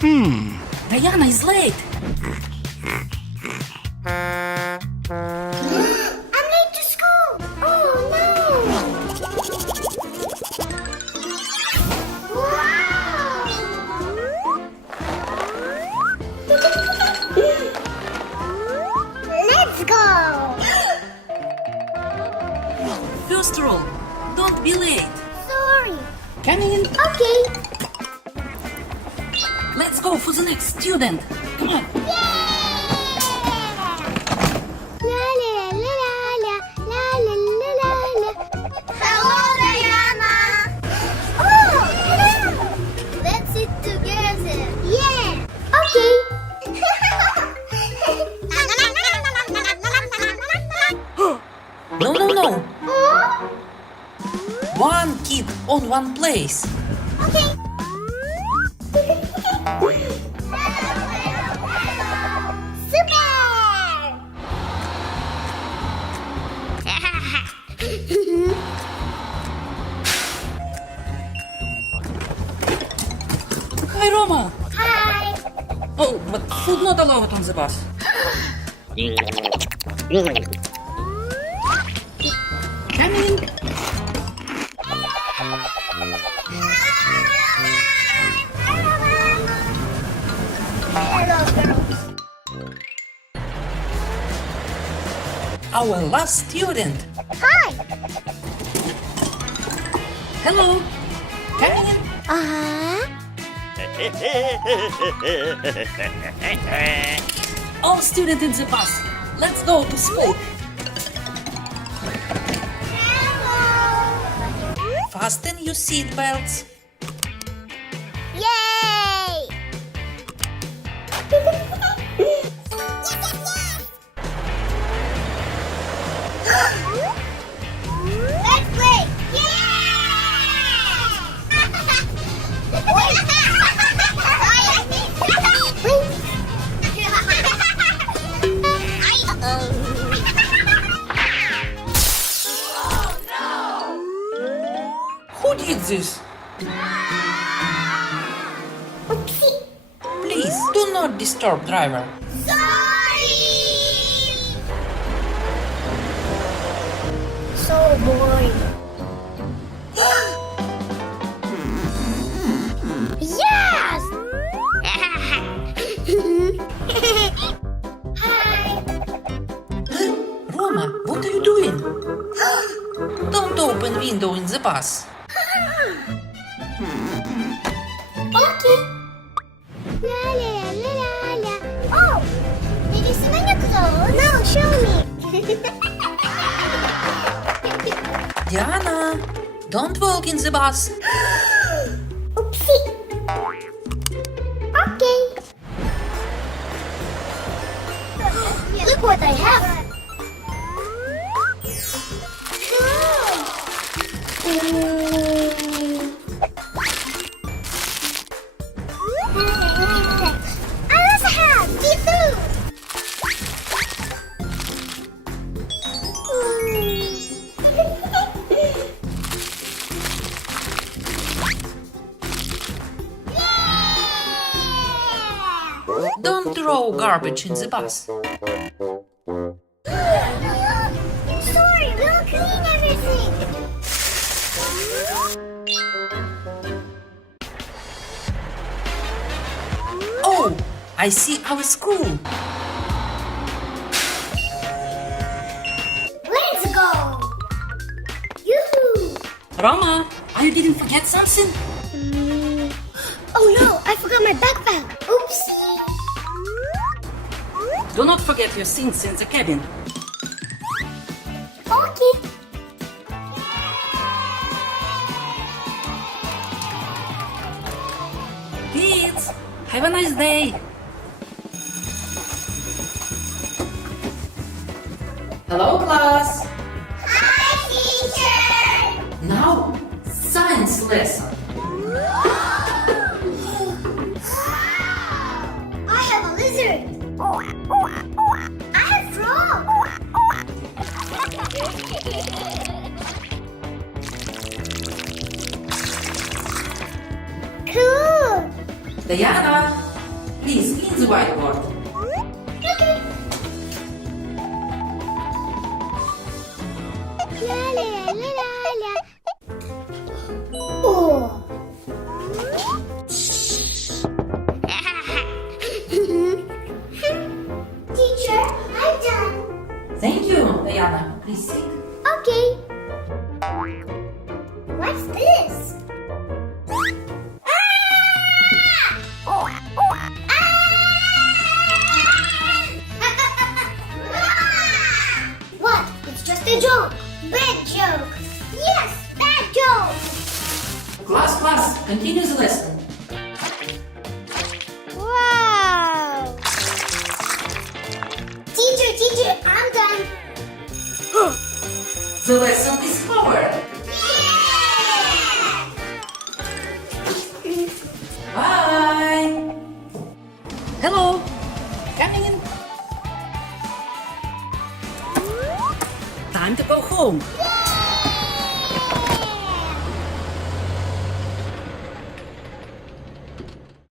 Diana is late. I'm late to school. Oh no! Wow! Let's go. First rule, don't be late. Sorry. Come in. Okay. Let's go for the next student. Come on. La la la la la la la la la la. Hello, Diana. Oh, hello. Let's sit together. Yeah. Okay. No, no, no. Huh? One kid on one place. Okay. Hi, Roma. Hi. Oh, but food not allowed on the bus. Come in. Hello, girls. Our last student. Hi. Hello. Come in. All students in the bus. Let's go to school. Fasten your seat belts. Yay! Let's play! Who did this? Oopsie! Please do not disturb driver. Sorry! So boring. Yes! Hi! Roma, what are you doing? Don't open window in the bus. Okay. La la la la la. Oh! Did you see my new clothes? No, show me. Diana, don't walk in the bus. Oopsie. Okay. Look what I have. I also have seafood. Don't throw garbage in the bus. Sorry, we'll clean everything. Oh, I see our school. Let's go. Yoo-hoo. Roma, you didn't forget something? Oh no, I forgot my backpack. Oopsie. Do not forget your things in the cabin. Okay. Kids, have a nice day. Hello, class. Hi, teacher. Now, science lesson. I have a lizard. I have frog. Cool. Diana, Please clean the whiteboard. Okay. La la la la la. Oh. Teacher, I'm done. Thank you, Diana. Please sit. Okay. What's this? What? It's just a joke. Bad joke. Yes, bad joke. Class, continue the lesson. Wow. Teacher, I'm done. The lesson is over. Bye. Hello. Come in. Time to go home.